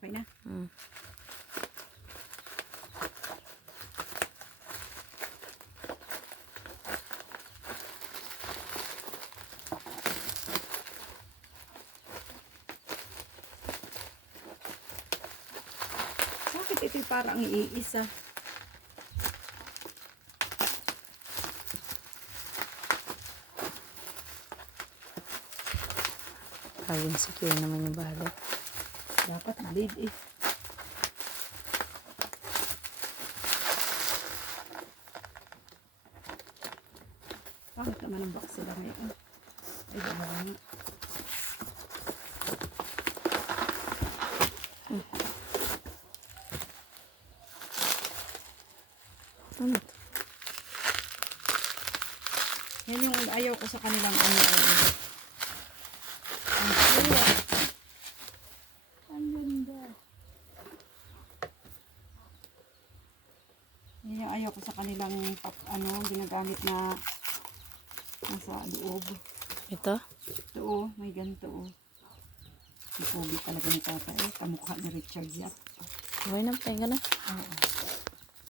Okay na? Bakit ito'y parang iisa? Ayun, secure naman yung balot. Dapat blade eh. Bakit naman ang box sila ngayon? Ay, diba nga. Ano? Yan yung ayaw ko sa kanilang ano. Ang cute. Ang ganda. Yan yung ayaw ko sa kanilang ginagamit na nasa loob. Ito? Ito oh, may ganito oh. May pogi talaga ni Tata eh. Kamukha ni Richard Yap. Okay na, pahinga na. Oo.